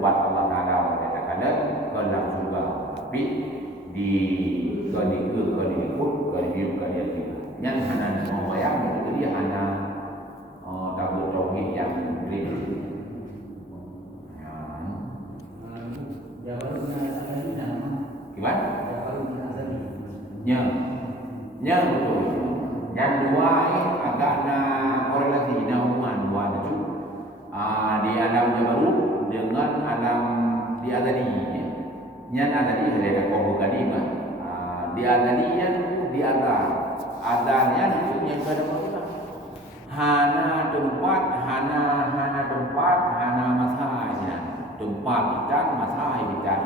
tempat Allah Taala katakan dalam surga. Tapi di kali ikut kali tiga. Yang hana semua yang itu dia hana tabur tauhid yang green. Gimana? Nya betul. Yang dua agak na korelasi na hubungan dua itu. Di alam Jabarut dengan alam di Adani. Yang Adani adalah kaum kadima. Di Adani yang di atas. Adanya itu yang kada masalah. Hana tempat, hana masalah. Tempat ikan, masalah ikan.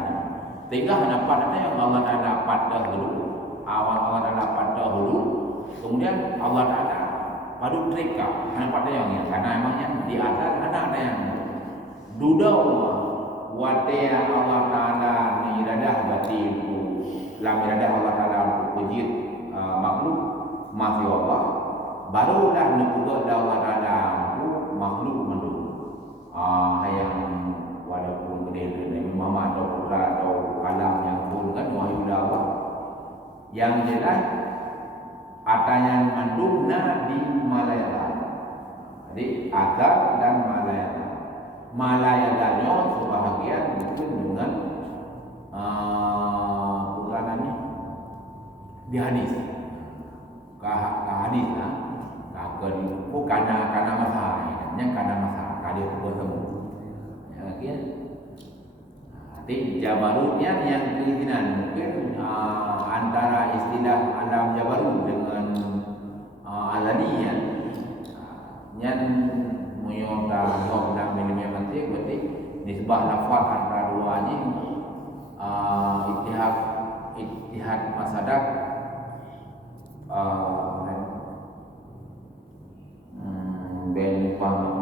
Tiga hana pada yang Allah Taala pada dulu. Awal Allah Taala pada dulu. Kemudian Allah Taala pada mereka hana pada yang karena emangnya di atas ada yang dudau watea Allah Taala ni iradah batin lam iradah Allah Taala wujud makhluk masih Allah barulah nubuat Allah Taala makhluk mendu yang walaupun gede mama atau putra atau kalam yang pun kan wahyu Allah yang jelas adanya mandumna di Malaya. Jadi Adab dan Malaya. Malayanya sebahagian mungkin dengan bukan ini di hadis. Hadis lah. Karena masalah, yang karena masalah kali itu bertemu. Ya, kan? Nanti Jabarutnya yang keinginan mungkin antara istilah alam Jabarut dengan Alaniyah yang menyota dan minimnya penting berarti nisbah lafaz antara duanya ittihad masadak ben paham